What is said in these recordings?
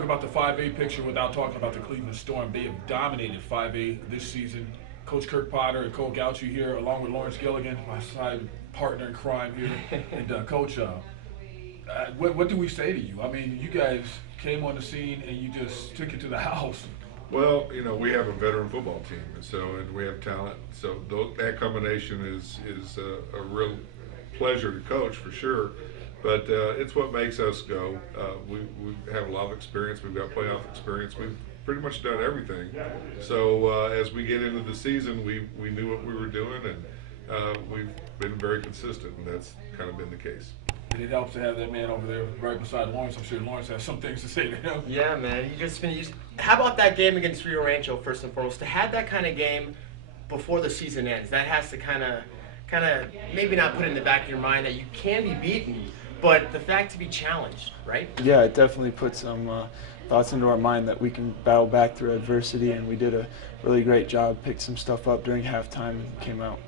talk about the 5A picture without talking about the Cleveland Storm. They have dominated 5A this season. Coach Kirk Potter and Cole Gautsche here, along with Lawrence Gilligan, my side partner in crime here. And Coach, what do we say to you? I mean, you guys came on the scene and you just took it to the house. Well, you know, we have a veteran football team, and we have talent. So that combination is a real pleasure to coach for sure. But it's what makes us go. We have a lot of experience. We've got playoff experience. We've pretty much done everything. So as we get into the season, we knew what we were doing, and we've been very consistent, and that's kind of been the case. And it helps to have that man over there right beside Lawrence. I'm sure Lawrence has some things to say to him. Yeah, man. How about that game against Rio Rancho, first and foremost? To have that kind of game before the season ends, that has to kind of maybe not put in the back of your mind that you can be beaten, but the fact to be challenged, right? Yeah, it definitely puts some thoughts into our mind that we can battle back through adversity, and we did a really great job, picked some stuff up during halftime and came out.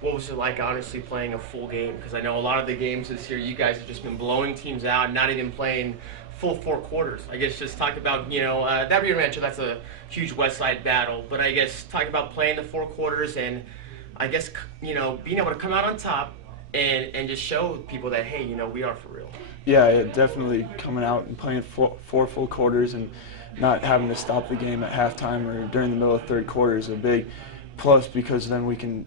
What was it like, honestly, playing a full game? Because I know a lot of the games this year, you guys have just been blowing teams out, not even playing full 4 quarters. I guess just talk about, that Rio Rancho, that's a huge West Side battle. But I guess talk about playing the 4 quarters and, I guess, being able to come out on top and just show people that, hey, we are for real. Yeah, definitely coming out and playing 4 full quarters and not having to stop the game at halftime or during the middle of 3rd quarter is a big plus, because then we can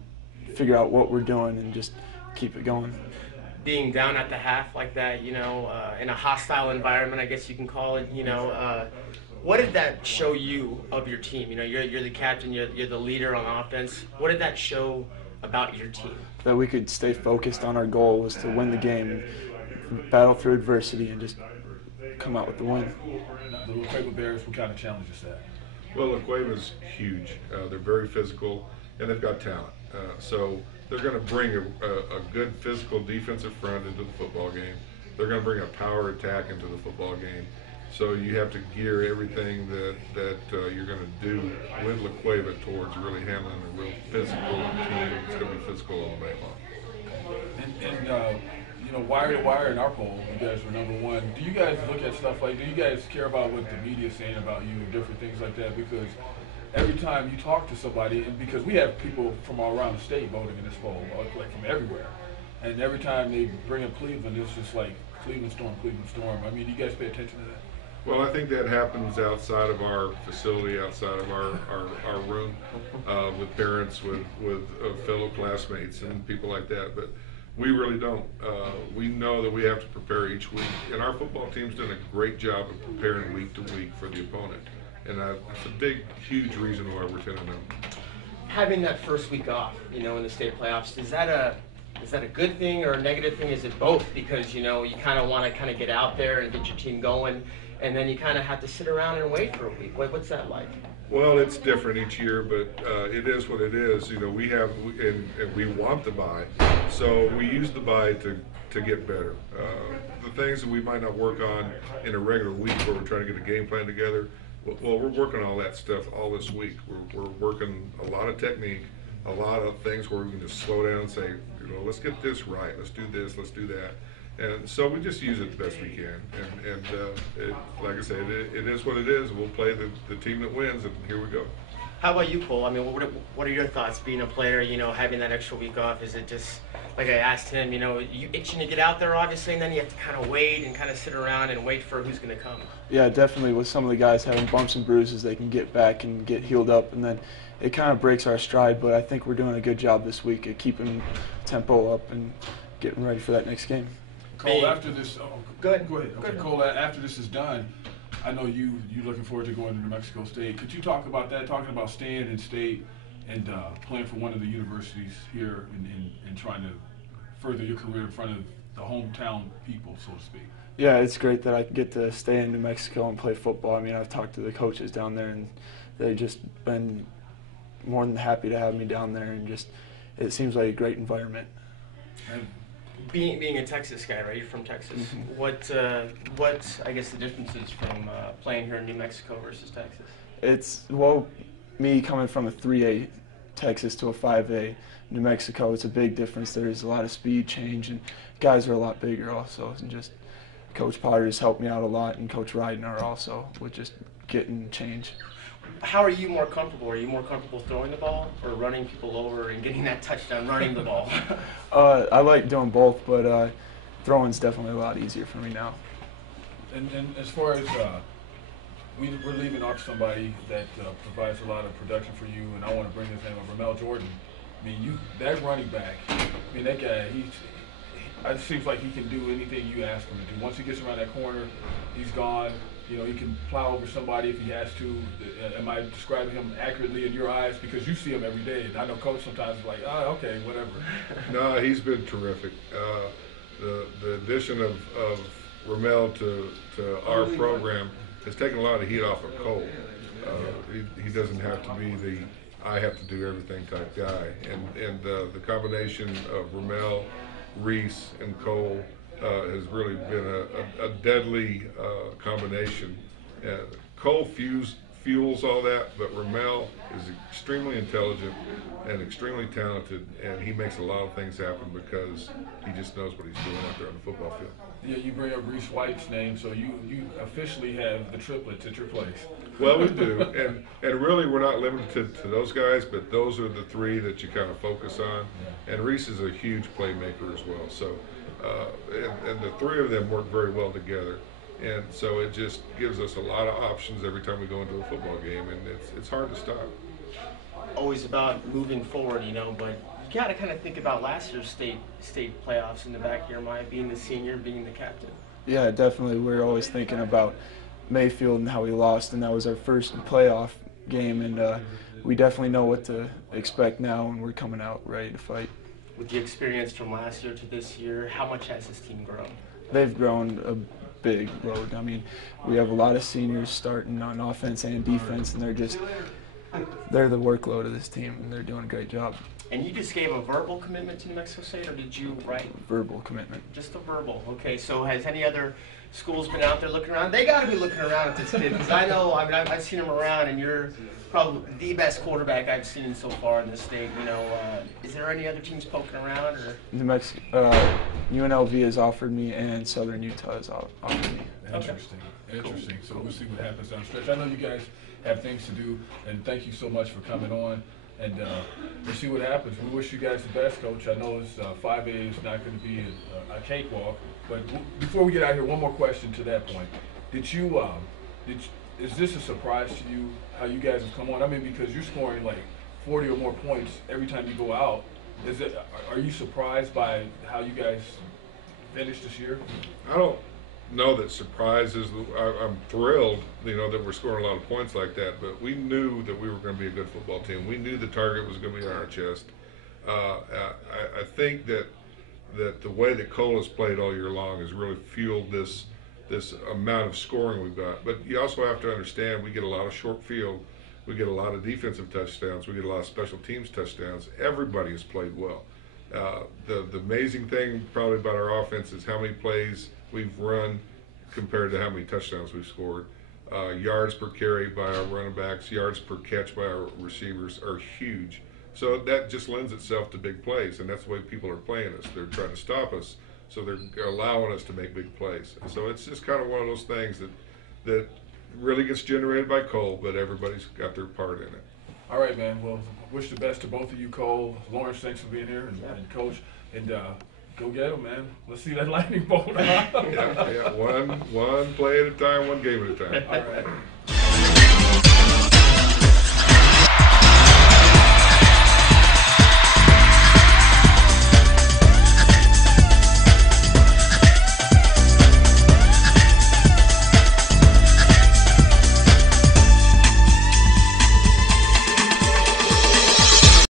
figure out what we're doing and just keep it going. Being down at the half like that, in a hostile environment, I guess you can call it, what did that show you of your team? You're the captain, you're the leader on offense. What did that show about your team? That we could stay focused on our goal was to win the game, battle through adversity, and just come out with the win. The Cueva Bears, what kind of challenge is that? Well, the Cueva's huge. They're very physical, and they've got talent. So they're going to bring a good physical defensive front into the football game. They're going to bring a power attack into the football game. So you have to gear everything that you're going to do with La Cueva towards really handling a real physical team. It's going to be physical all night long. And wire to wire in our poll, you guys were #1. Do you guys look at stuff like, do you guys care about what the media is saying about you and different things like that? Because every time you talk to somebody, and because we have people from all around the state voting in this poll, like from everywhere, and every time they bring up Cleveland, it's just like Cleveland Storm, Cleveland Storm. I mean, do you guys pay attention to that? Well, I think that happens outside of our facility, outside of our room, with parents, with fellow classmates and people like that. But we really don't. We know that we have to prepare each week, and our football team's done a great job of preparing week to week for the opponent. And it's a big, huge reason why we're 10-0. Having that first week off, in the state playoffs, is that a good thing or a negative thing? Is it both? Because you kind of want to get out there and get your team going, and then you kind of have to sit around and wait for a week. What's that like? Well, it's different each year, but it is what it is. We have, and we want the bye, so we use the bye to get better. The things that we might not work on in a regular week where we're trying to get a game plan together, well, we're working all that stuff all this week. We're working a lot of technique, a lot of things where we can just slow down and say, let's get this right, let's do this, let's do that. And so we just use it the best we can. And like I said, it is what it is. We'll play the team that wins, and here we go. How about you, Cole? I mean, what are your thoughts being a player, having that extra week off? Is it just, like I asked him, you itching to get out there, obviously, and then you have to kind of wait and kind of sit around and wait for who's going to come? Yeah, definitely. With some of the guys having bumps and bruises, they can get back and get healed up, and then it kind of breaks our stride. But I think we're doing a good job this week at keeping tempo up and getting ready for that next game. Cole, after this, go ahead. Okay, Cole, after this is done, I know you looking forward to going to New Mexico State. Could you talk about that, talking about staying in state and playing for one of the universities here and trying to further your career in front of the hometown people, so to speak? Yeah, it's great that I get to stay in New Mexico and play football. I mean, I've talked to the coaches down there, and they've just been more than happy to have me down there, and just it seems like a great environment. And being a Texas guy, right? You're from Texas. Mm-hmm. What I guess the differences from playing here in New Mexico versus Texas? It's me coming from a 3A Texas to a 5A New Mexico. It's a big difference. There's a lot of speed change, and guys are a lot bigger also, and just Coach Potter has helped me out a lot, and Coach Rydener also with just getting change. How are you more comfortable? Are you more comfortable throwing the ball or running people over and getting that touchdown running the ball? I like doing both, but throwing's definitely a lot easier for me now. And as far as we're leaving off somebody that provides a lot of production for you, and I want to bring his name up, Ramel Jordan. I mean, that running back, I mean, that guy, it seems like he can do anything you ask him to do. Once he gets around that corner, he's gone. You know, he can plow over somebody if he has to. Am I describing him accurately in your eyes? Because you see him every day, and I know Coach sometimes is like, okay, whatever. No, he's been terrific. The addition of Ramel to our program has taken a lot of heat off of Cole. He doesn't have to be the I have to do everything type guy, and the combination of Ramel, Reese, and Cole has really been a deadly combination. Cole fuels all that, but Ramel is extremely intelligent and extremely talented, and he makes a lot of things happen because he just knows what he's doing out there on the football field. Yeah, you bring up Reese White's name, so you officially have the triplets at your place. Well, we do, and really we're not limited to those guys, but those are the three that you kind of focus on. And Reese is a huge playmaker as well. So, and the three of them work very well together, and so it just gives us a lot of options every time we go into a football game, and it's hard to stop. Always about moving forward, you know, but you got to kind of think about last year's state playoffs in the back of your mind, being the senior, being the captain. Yeah, definitely. We're always thinking about Mayfield and how we lost, and that was our first playoff game, and we definitely know what to expect now, and we're coming out ready to fight. With the experience from last year to this year, how much has this team grown? They've grown a big load. I mean, we have a lot of seniors starting on offense and defense, and they're the workload of this team, and they're doing a great job. And you just gave a verbal commitment to New Mexico State, or did you write? Verbal commitment. Just a verbal. Okay, so has any other schools been out there looking around? They got to be looking around at this kid, because I know, I mean, I've seen him around, and you're probably the best quarterback I've seen so far in this state. You know, is there any other teams poking around? Or? New Mexico, UNLV has offered me, and Southern Utah has offered me. Interesting. Interesting. So we'll see what happens down the stretch. I know you guys have things to do, and thank you so much for coming on. And we'll see what happens. We wish you guys the best, Coach. I know it's 5A is not going to be a cakewalk, but before we get out here, one more question to that point. Is this a surprise to you how you guys have come on? I mean, because you're scoring like 40 or more points every time you go out. Are you surprised by how you guys finished this year? I don't know that surprises. I'm thrilled, you know, that we're scoring a lot of points like that. But we knew that we were going to be a good football team. We knew the target was going to be on our chest. I think that the way that Cole has played all year long has really fueled this amount of scoring we've got. But you also have to understand we get a lot of short field. We get a lot of defensive touchdowns. We get a lot of special teams touchdowns. Everybody has played well. The amazing thing probably about our offense is how many plays we've run compared to how many touchdowns we've scored. Yards per carry by our running backs, yards per catch by our receivers are huge. So that just lends itself to big plays, and that's the way people are playing us. They're trying to stop us, so they're allowing us to make big plays. And so it's just kind of one of those things that really gets generated by Cole, but everybody's got their part in it. All right, man. Well, wish the best to both of you, Cole. Lawrence, thanks for being here, and Coach. And go get them, man. Let's see that lightning bolt. yeah, one play at a time, one game at a time. All right.